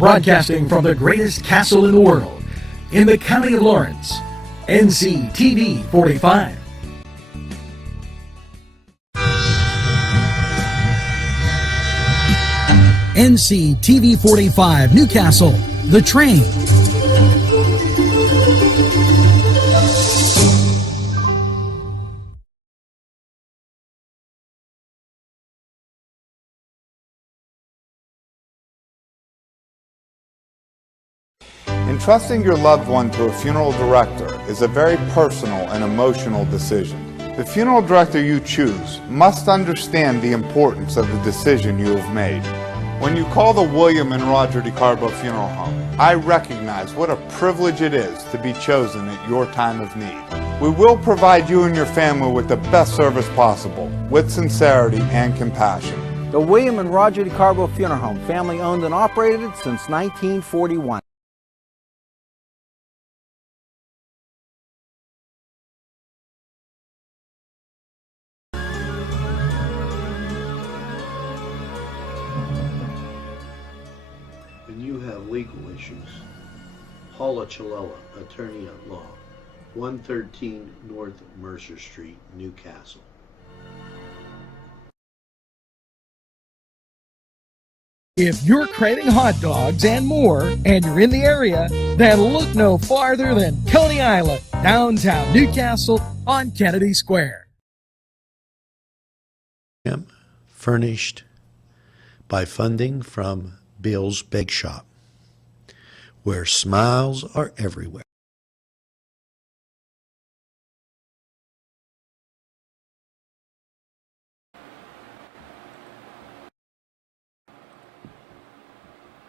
Broadcasting from the greatest castle in the world, in the county of Lawrence, Nctv45. Nctv45 Newcastle, The Train. Entrusting your loved one to a funeral director is a very personal and emotional decision. The funeral director you choose must understand the importance of the decision you have made. When you call the William and Roger DeCarbo Funeral Home, I recognize what a privilege it is to be chosen at your time of need. We will provide you and your family with the best service possible, with sincerity and compassion. The William and Roger DeCarbo Funeral Home, family owned and operated since 1941. When you have legal issues, Paula Chalella, attorney at law, 113 North Mercer Street, Newcastle. If you're craving hot dogs and more, and you're in the area, then look no farther than Coney Island, downtown Newcastle on Kennedy Square. Furnished by funding from Bill's Bake Shop, where smiles are everywhere.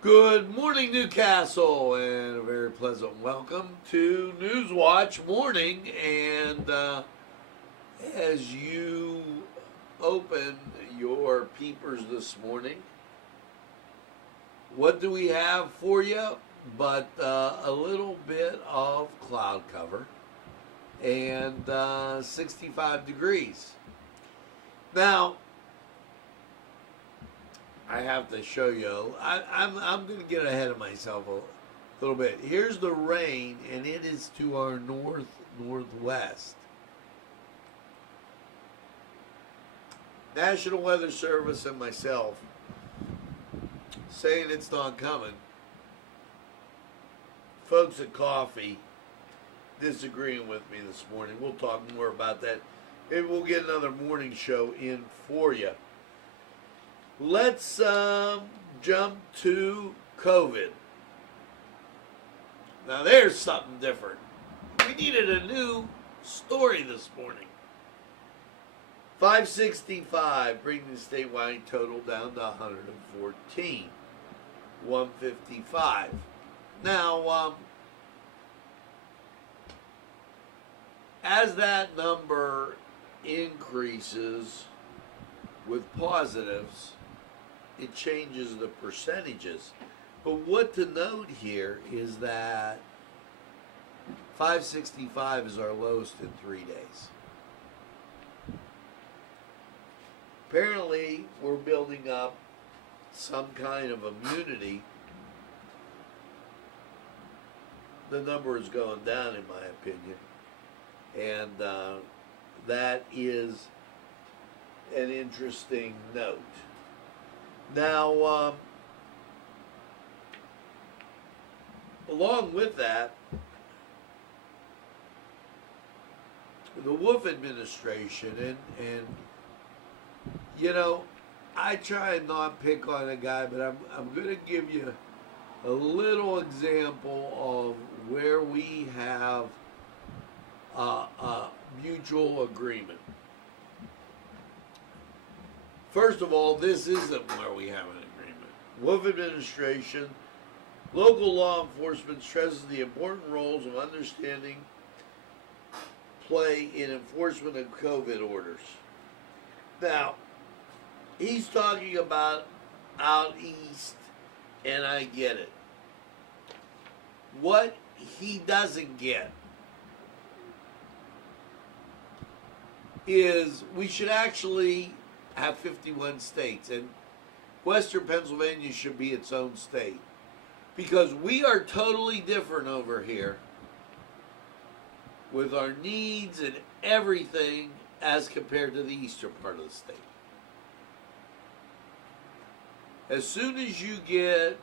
Good morning, Newcastle, and a very pleasant welcome to Newswatch Morning. And as you open your peepers this morning, what do we have for you but a little bit of cloud cover and 65 degrees. Now, I have to show you, I'm going to get ahead of myself a little bit. Here's the rain, and it is to our northwest. National Weather Service and myself saying it's not coming. Folks at Coffee disagreeing with me this morning. We'll talk more about that. Maybe we'll get another morning show in for you. Let's jump to COVID. Now there's something different. We needed a new story this morning. 565, bringing the statewide total down to 114. 155. Now, as that number increases with positives, it changes the percentages. But what to note here is that 565 is our lowest in 3 days. Apparently, we're building up some kind of immunity. The number is going down, in my opinion. And that is an interesting note. Now, along with that, the Wolf administration, and you know, I try and not pick on a guy, but I'm going to give you a little example of where we have a mutual agreement. First of all, this isn't where we have an agreement. Wolf administration, local law enforcement stresses the important roles of understanding play in enforcement of COVID orders. Now, he's talking about out east, and I get it. What he doesn't get is we should actually have 51 states, and Western Pennsylvania should be its own state. Because we are totally different over here with our needs and everything as compared to the eastern part of the state. As soon as you get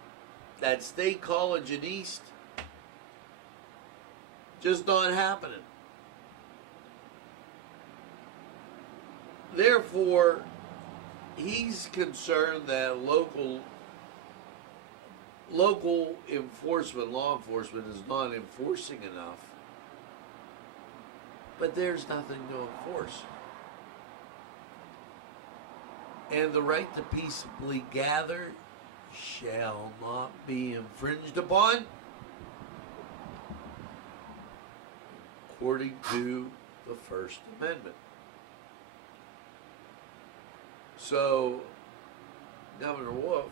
that state college in East, just not happening. Therefore, he's concerned that local enforcement, law enforcement, is not enforcing enough. But there's nothing to enforce. And the right to peaceably gather shall not be infringed upon, according to the First Amendment. So, Governor Wolf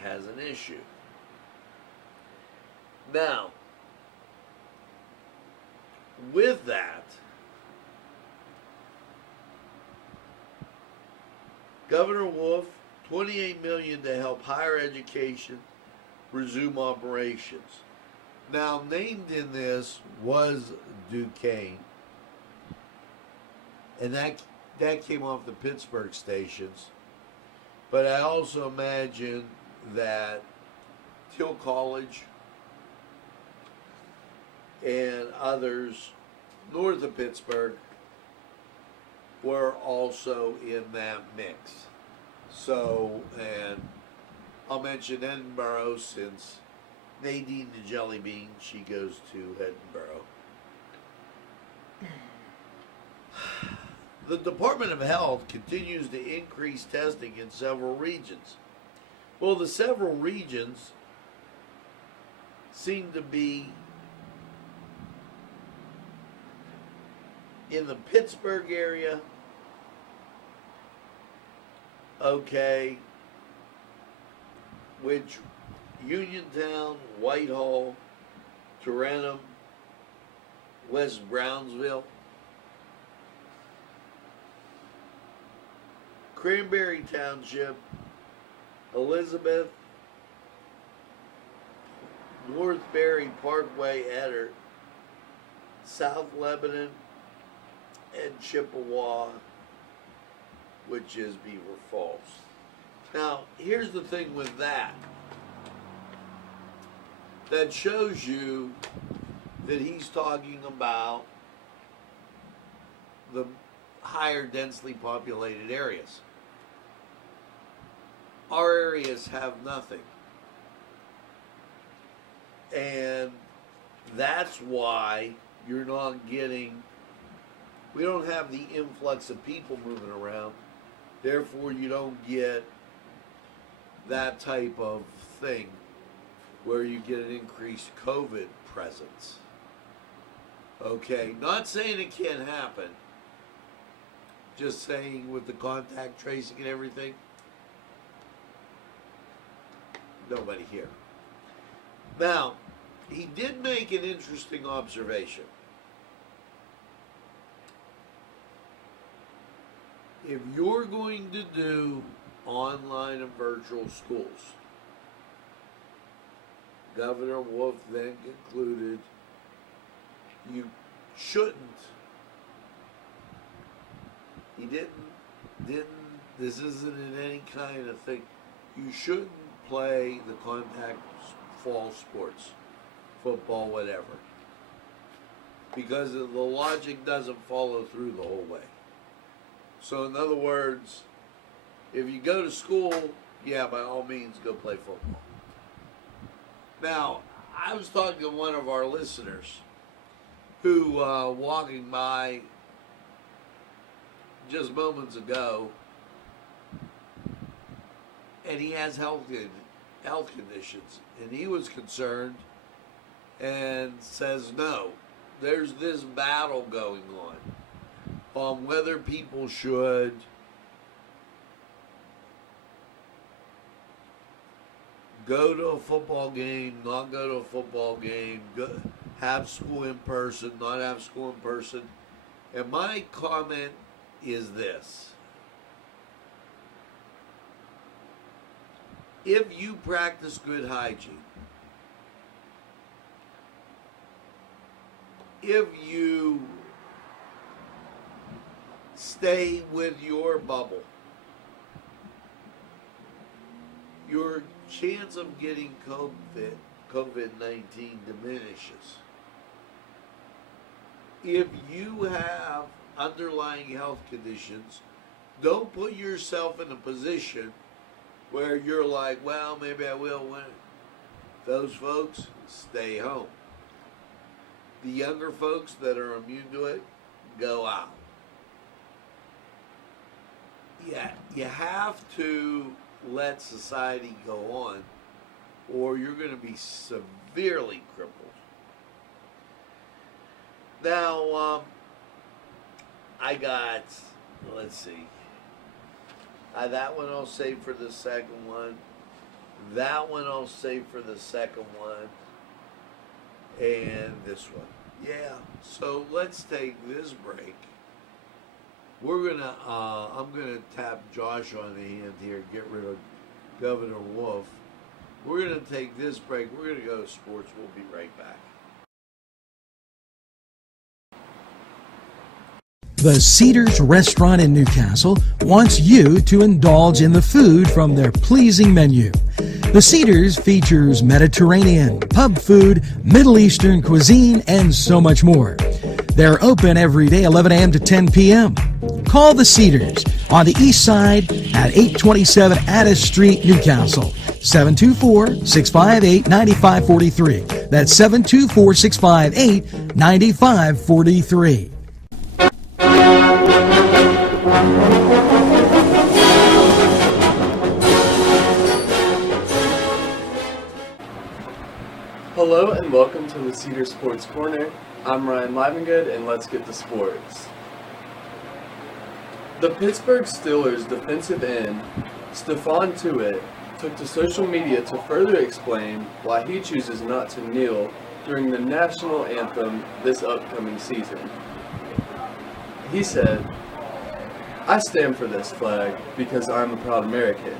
has an issue. Now, with that, Governor Wolf, $28 million to help higher education resume operations. Now, named in this was Duquesne, and that came off the Pittsburgh stations. But I also imagine that Till College and others north of Pittsburgh were also in that mix. So, and I'll mention Edinburgh since Nadine the Jelly Bean, she goes to Edinburgh. The Department of Health continues to increase testing in several regions. Well, the several regions seem to be in the Pittsburgh area, okay, which Uniontown, Whitehall, Tarentum, West Brownsville, Cranberry Township, Elizabeth, North Berry Parkway, Eder, South Lebanon, and Chippewa, which is Beaver Falls. Now, here's the thing with that. That shows you that he's talking about the higher densely populated areas. Our areas have nothing. And that's why you're not getting, we don't have the influx of people moving around. Therefore, you don't get that type of thing where you get an increased COVID presence. Okay, not saying it can't happen. Just saying with the contact tracing and everything, nobody here. Now, he did make an interesting observation. If you're going to do online and virtual schools, Governor Wolf then concluded you shouldn't. He didn't, this isn't in any kind of thing. You shouldn't play the contact fall sports, football, whatever. Because the logic doesn't follow through the whole way. So in other words, if you go to school, yeah, by all means, go play football. Now, I was talking to one of our listeners who, walking by just moments ago, and he has health conditions, and he was concerned and says, no, there's this battle going on whether people should go to a football game, not go to a football game, have school in person, not have school in person. And my comment is this. If you practice good hygiene, if you stay with your bubble, your chance of getting COVID-19 diminishes. If you have underlying health conditions, don't put yourself in a position where you're like, well, maybe I will win. Those folks, stay home. The younger folks that are immune to it, go out. Yeah, you have to let society go on, or you're going to be severely crippled. Now, I got, let's see, that one I'll save for the second one. That one I'll save for the second one. And this one. Yeah, so let's take this break. We're gonna, I'm gonna tap Josh on the hand here, get rid of Governor Wolf. We're gonna take this break. We're gonna go to sports. We'll be right back. The Cedars Restaurant in Newcastle wants you to indulge in the food from their pleasing menu. The Cedars features Mediterranean, pub food, Middle Eastern cuisine, and so much more. They're open every day, 11 a.m. to 10 p.m. Call the Cedars on the east side at 827 Addis Street, Newcastle. 724-658-9543. That's 724-658-9543. Hello and welcome to the Cedar Sports Corner. I'm Ryan Livengood and let's get to sports. The Pittsburgh Steelers defensive end, Stephon Tuitt, took to social media to further explain why he chooses not to kneel during the national anthem this upcoming season. He said, "I stand for this flag because I'm a proud American.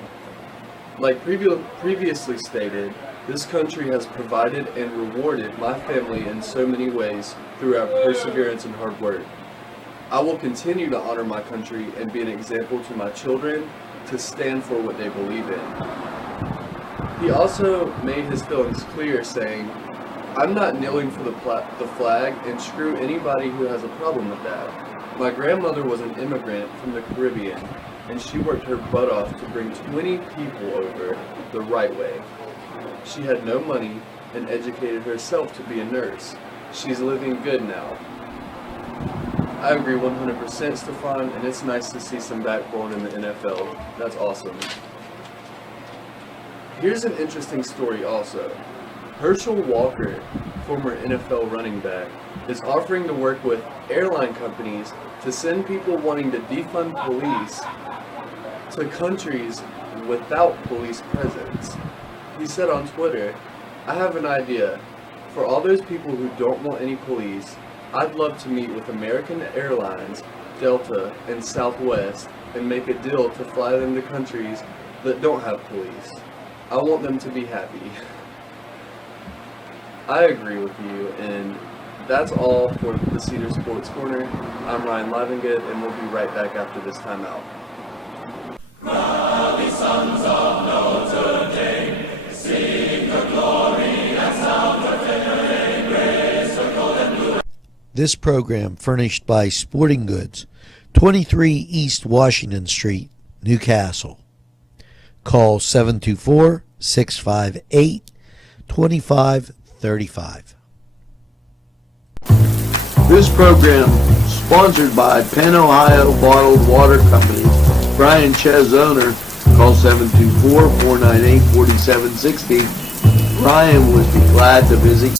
Like previously stated, this country has provided and rewarded my family in so many ways through our perseverance and hard work. I will continue to honor my country and be an example to my children to stand for what they believe in." He also made his feelings clear, saying, "I'm not kneeling for the flag, and screw anybody who has a problem with that. My grandmother was an immigrant from the Caribbean, and she worked her butt off to bring 20 people over the right way. She had no money and educated herself to be a nurse. She's living good now." I agree 100%, Stephon, and it's nice to see some backbone in the NFL. That's awesome. Here's an interesting story also. Herschel Walker, former NFL running back, is offering to work with airline companies to send people wanting to defund police to countries without police presence. He said on Twitter, "I have an idea. For all those people who don't want any police, I'd love to meet with American Airlines, Delta, and Southwest and make a deal to fly them to countries that don't have police. I want them to be happy." I agree with you, and that's all for the Cedar Sports Corner. I'm Ryan Livengood, and we'll be right back after this timeout. Rally, sons of Notre Dame, sing the glory and sound the fame, raise the golden blue. This program furnished by Sporting Goods, 23 East Washington Street, Newcastle. Call 724-658-2535. This program sponsored by Penn Ohio Bottled Water Company. Brian Ches, owner. Call 724-498-4760. Brian would be glad to visit.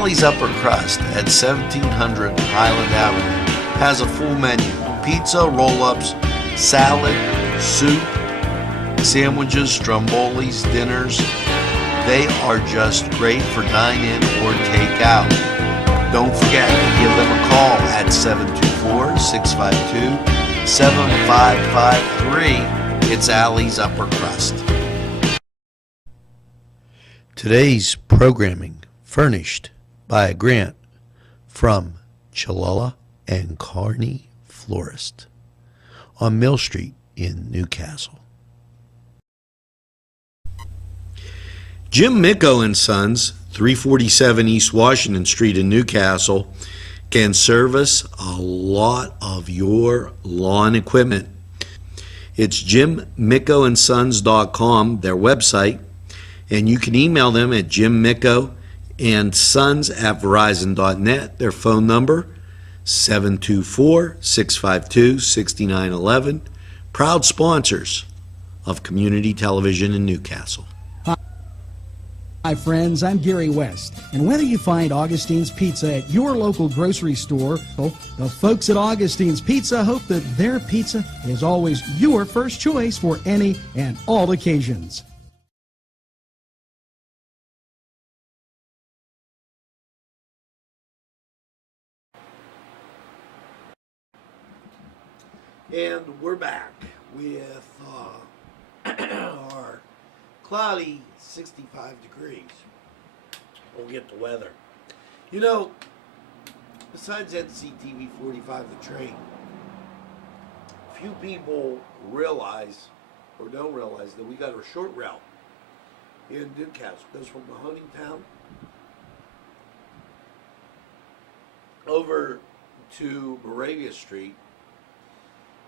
Allie's Upper Crust at 1700 Highland Avenue has a full menu: pizza, roll-ups, salad, soup, sandwiches, strombolis, dinners. They are just great for dine-in or take-out. Don't forget to give them a call at 724-652-7553. It's Allie's Upper Crust. Today's programming furnished by a grant from Chalala and Carney Florist on Mill Street in Newcastle. Jim Micco and Sons, 347 East Washington Street in Newcastle, can service a lot of your lawn equipment. It's jimmickoandsons.com, their website, and you can email them at jimmickoandsons@verizon.net. Their phone number, 724-652-6911. Proud sponsors of community television in Newcastle. Hi friends, I'm Gary West, and whether you find Augustine's Pizza at your local grocery store, the folks at Augustine's Pizza hope that their pizza is always your first choice for any and all occasions. And we're back with our cloudy 65 degrees. We'll get the weather. You know, besides Nctv45 The Train, few people realize or don't realize that we got a short route in Newcastle. It goes from Mahoneytown over to Moravia Street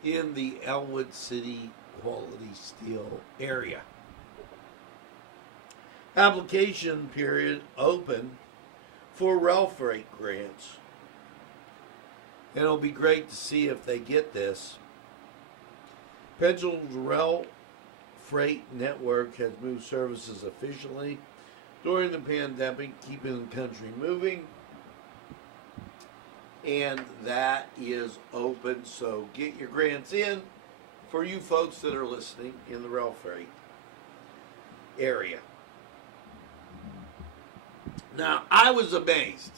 in the Elwood City Quality Steel area. Application period open for rail freight grants. And it'll be great to see if they get this. Pennsylvania's Rail Freight Network has moved services efficiently during the pandemic, keeping the country moving. And that is open, so get your grants in for you folks that are listening in the rail freight area. Now, I was amazed.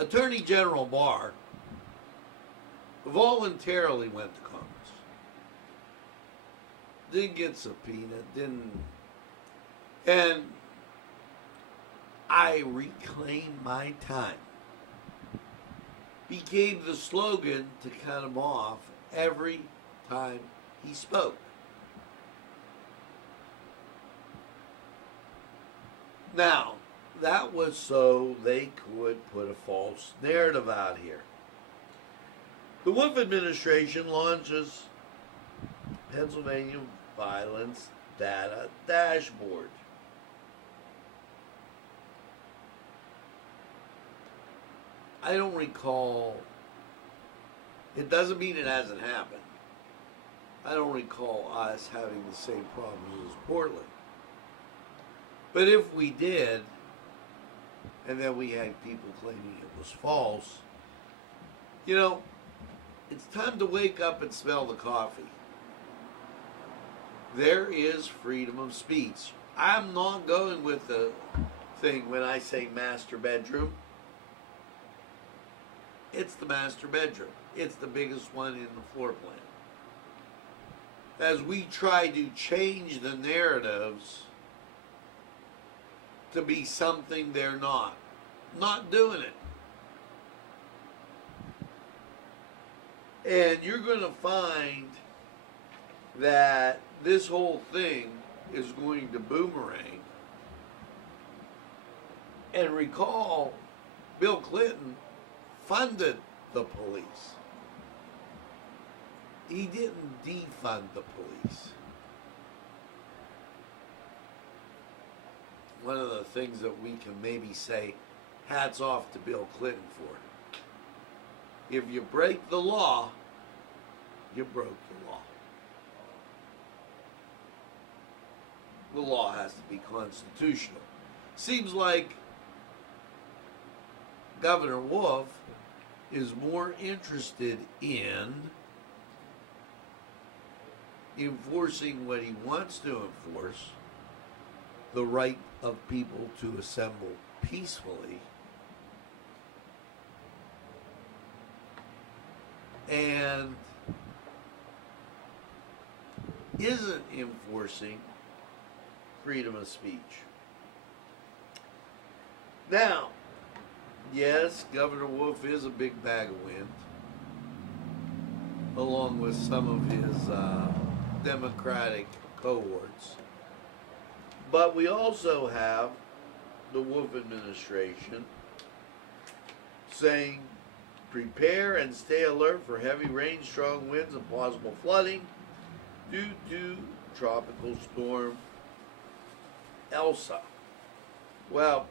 Attorney General Barr voluntarily went to Congress. Didn't get subpoenaed, and I reclaim my time became the slogan to cut him off every time he spoke. Now, that was so they could put a false narrative out here. The Wolf administration launches Pennsylvania Violence Data Dashboard. I don't recall, it doesn't mean it hasn't happened. I don't recall us having the same problems as Portland. But if we did, and then we had people claiming it was false, you know, it's time to wake up and smell the coffee. There is freedom of speech. I'm not going with the thing when I say master bedroom. It's the master bedroom. It's the biggest one in the floor plan. As we try to change the narratives to be something they're not doing it. And you're going to find that this whole thing is going to boomerang. And recall, Bill Clinton funded the police. He didn't defund the police. One of the things that we can maybe say hats off to Bill Clinton for. If you break the law, you broke the law. the law has to be constitutional. Seems like Governor Wolf is more interested in enforcing what he wants to enforce, the right of people to assemble peacefully, and isn't enforcing freedom of speech. Now, yes, Governor Wolf is a big bag of wind, along with some of his Democratic cohorts. But we also have the Wolf administration saying, prepare and stay alert for heavy rain, strong winds, and possible flooding due to tropical storm Elsa. Well,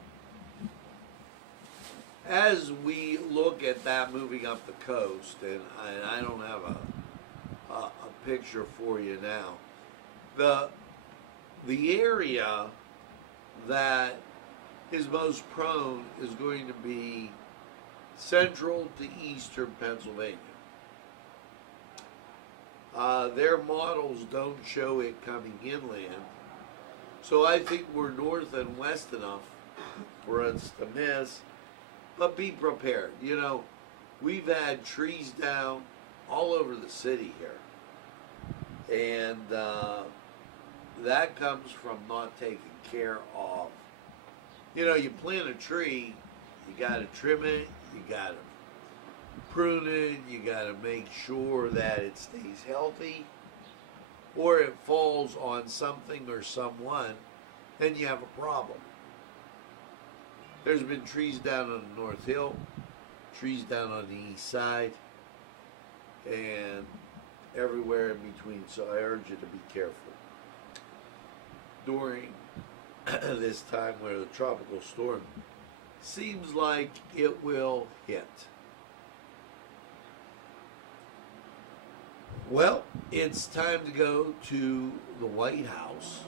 as we look at that moving up the coast, and I don't have a picture for you now, the area that is most prone is going to be central to eastern Pennsylvania. Their models don't show it coming inland, so I think we're north and west enough for us to miss, but be prepared. You know, we've had trees down all over the city here, and that comes from not taking care of. You know, you plant a tree, you got to trim it, you got to prune it, you got to make sure that it stays healthy, or it falls on something or someone, then you have a problem. There's been trees down on the North Hill, trees down on the east side, and everywhere in between, so I urge you to be careful during this time where the tropical storm seems like it will hit. Well, it's time to go to the White House.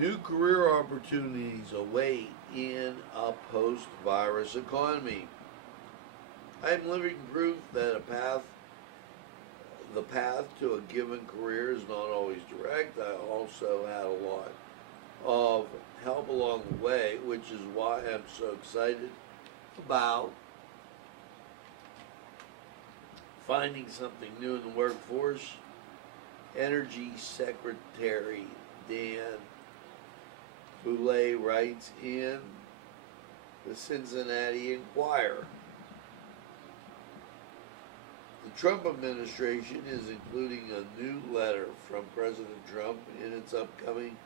New career opportunities await in a post-virus economy. I'm living proof that the path to a given career is not always direct. I also had a lot of help along the way, which is why I'm so excited about finding something new in the workforce. Energy Secretary Dan Boulay writes in the Cincinnati Enquirer. The Trump administration is including a new letter from President Trump in its upcoming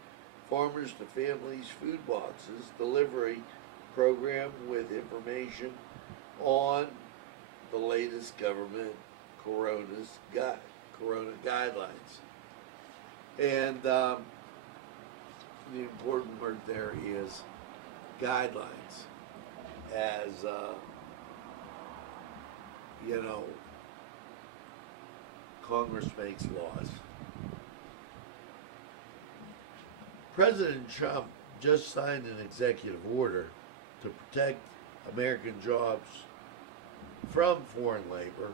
Farmers to Families Food Boxes delivery program with information on the latest government corona guidelines. And the important word there is guidelines. As, you know, Congress makes laws. President Trump just signed an executive order to protect American jobs from foreign labor.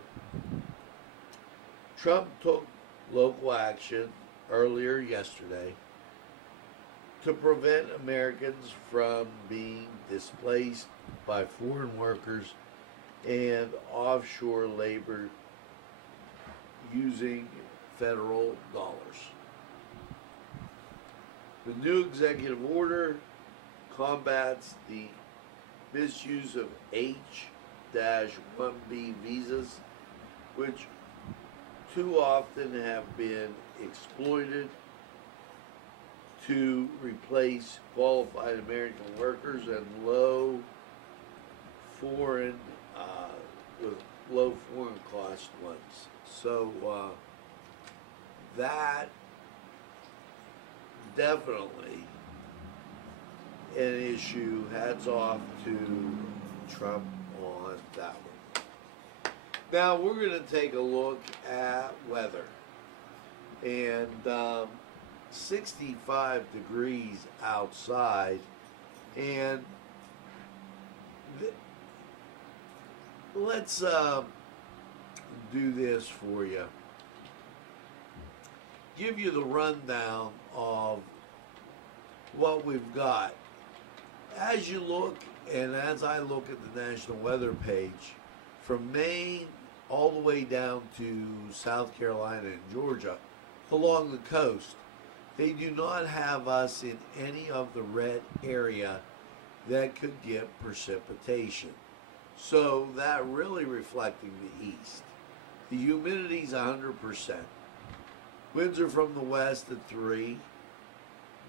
Trump took local action earlier yesterday to prevent Americans from being displaced by foreign workers and offshore labor using federal dollars. The new executive order combats the misuse of H-1B visas, which too often have been exploited to replace qualified American workers and low foreign cost ones. So that definitely an issue. Hats off to Trump on that one. Now we're going to take a look at weather. And 65 degrees outside, and let's do this for you. Give you the rundown of what we've got. As you look, and as I look at the National Weather page, from Maine all the way down to South Carolina and Georgia, along the coast, they do not have us in any of the red area that could get precipitation. So that really reflecting the east. The humidity's 100%. Winds are from the west at 3,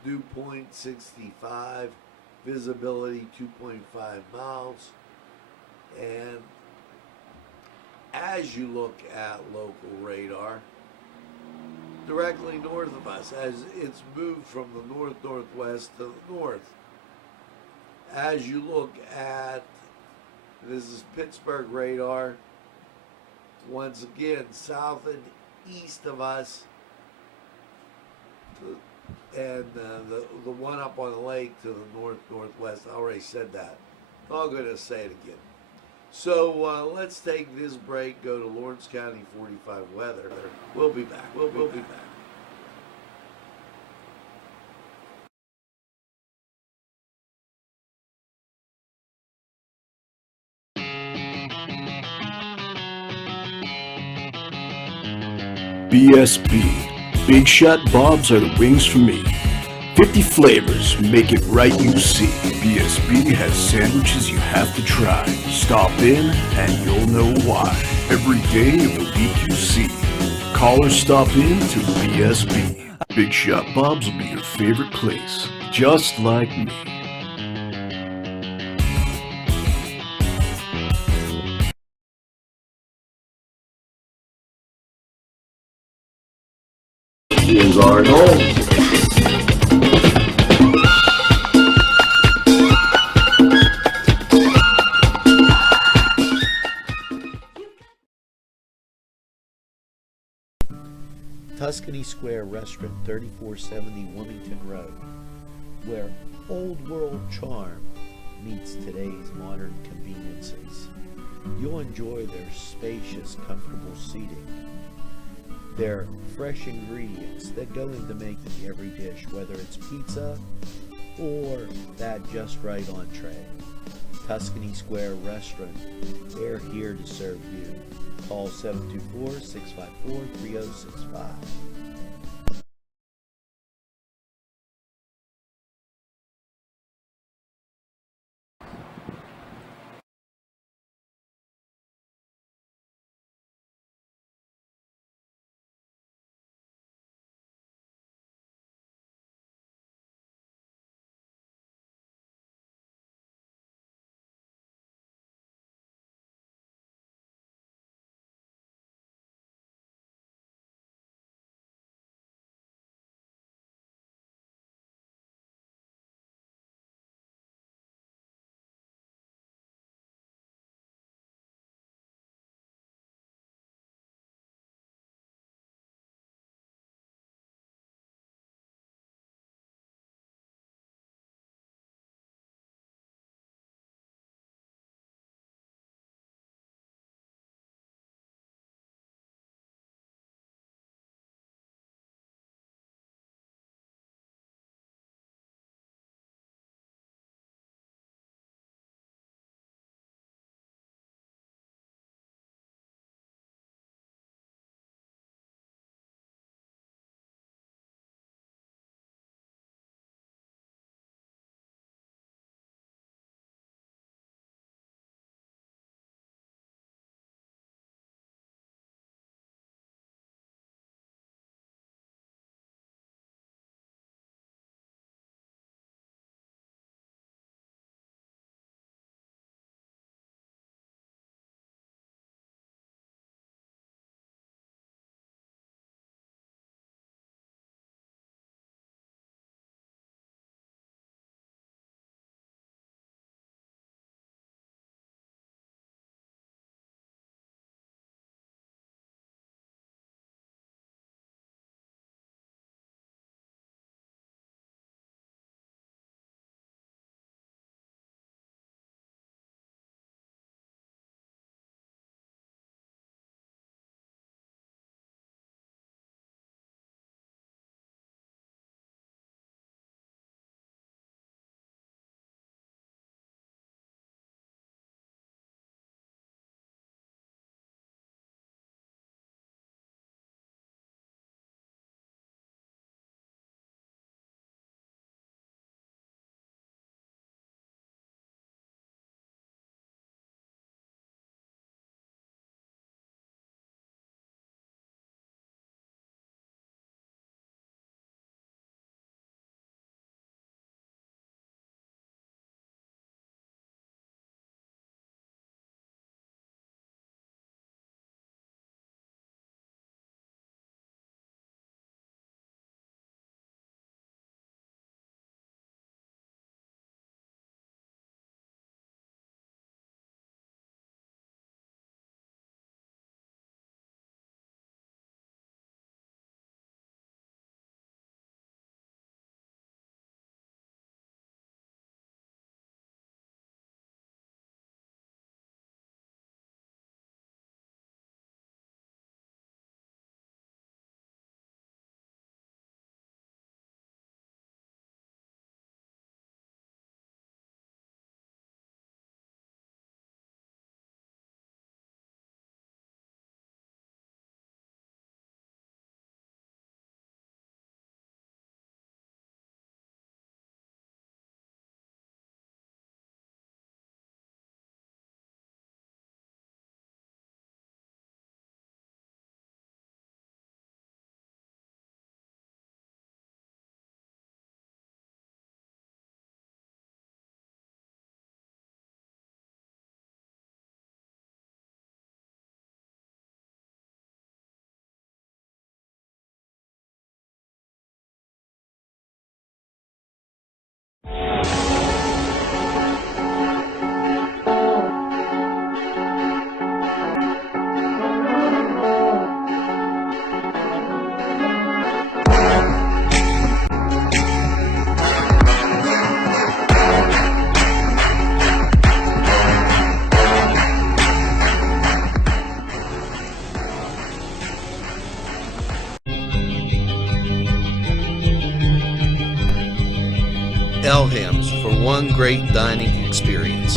dew point 65, visibility 2.5 miles, and as you look at local radar, directly north of us, as it's moved from the north-northwest to the north, as you look at, this is Pittsburgh radar, once again, south and east of us, and the one up on the lake to the north-northwest. I already said that. I'm going to say it again. So let's take this break, go to Lawrence County 45 weather. We'll be back. We'll be back. BSB. Big Shot Bobs are the wings for me. 50 flavors, make it right, you see. BSB has sandwiches you have to try. Stop in and you'll know why. Every day of the week you see. Call or stop in to BSB. Big Shot Bobs will be your favorite place, just like me. Is our goal. Tuscany Square Restaurant, 3470 Wilmington Road, where old world charm meets today's modern conveniences. You'll enjoy their spacious, comfortable seating, their fresh ingredients that go into making every dish, whether it's pizza or that just right entree. Tuscany Square Restaurant, they're here to serve you. Call 724-654-3065. Elham's for one great dining experience.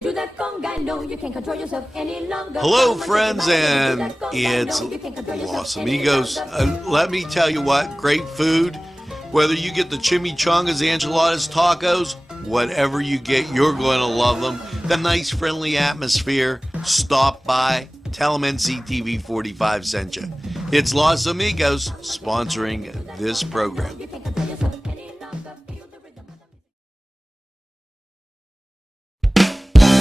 Do that conga, no, you can't control yourself any longer. Hello, friends, and it's Los Amigos. Let me tell you what, great food. Whether you get the chimichangas, enchiladas, tacos, whatever you get, you're going to love them. The nice, friendly atmosphere. Stop by. Tell them NCTV45 sent you. It's Los Amigos sponsoring this program.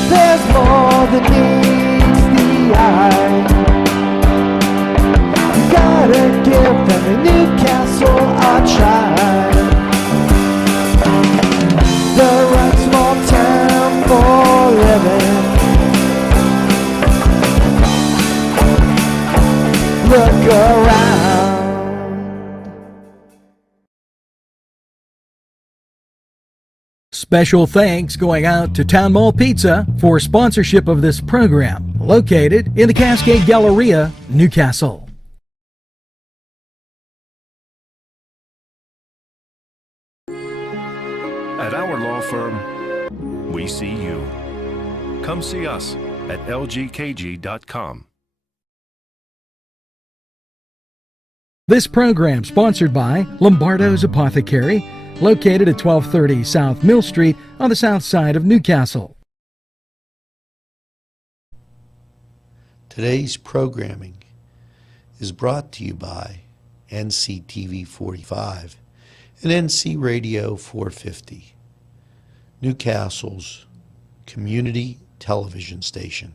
There's more than meets the eye. You gotta give them a Newcastle a try. The right small town for living. Look around. Special thanks going out to Town Mall Pizza for sponsorship of this program, located in the Cascade Galleria, Newcastle. At our law firm, we see you. Come see us at lgkg.com. This program sponsored by Lombardo's Apothecary, located at 1230 South Mill Street on the south side of Newcastle. Today's programming is brought to you by NCTV45 and NC Radio 450, Newcastle's community television station.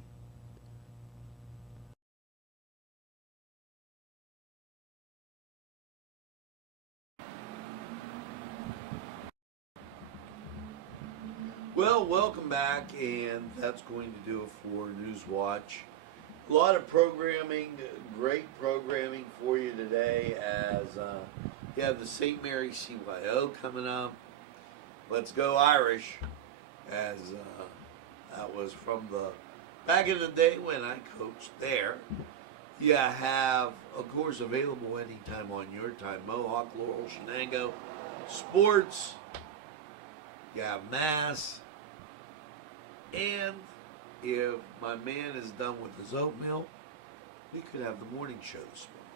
Well, welcome back, and that's going to do it for Newswatch. A lot of programming, great programming for you today as you have the St. Mary's CYO coming up. Let's Go Irish, as that was from the back in the day when I coached there. You have, of course, available anytime on your time, Mohawk, Laurel, Shenango, sports. You have Mass. And if my man is done with his oatmeal, we could have the morning show this morning,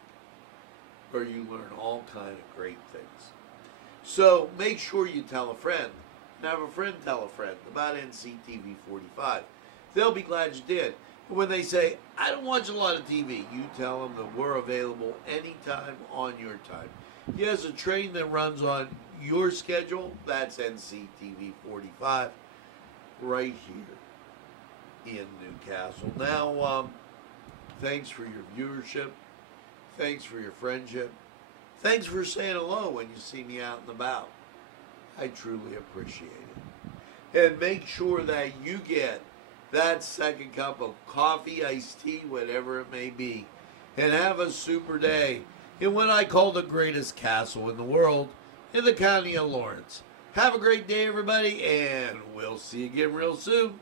where you learn all kind of great things. So make sure you tell a friend, and have a friend tell a friend about NCTV45. They'll be glad you did. And when they say, I don't watch a lot of TV, you tell them that we're available anytime on your time. He has a train that runs on your schedule. That's NCTV45. Right here in Newcastle. Now, thanks for your viewership. Thanks for your friendship. Thanks for saying hello when you see me out and about. I truly appreciate it. And make sure that you get that second cup of coffee, iced tea, whatever it may be. And have a super day in what I call the greatest castle in the world, in the county of Lawrence. Have a great day, everybody, and we'll see you again real soon.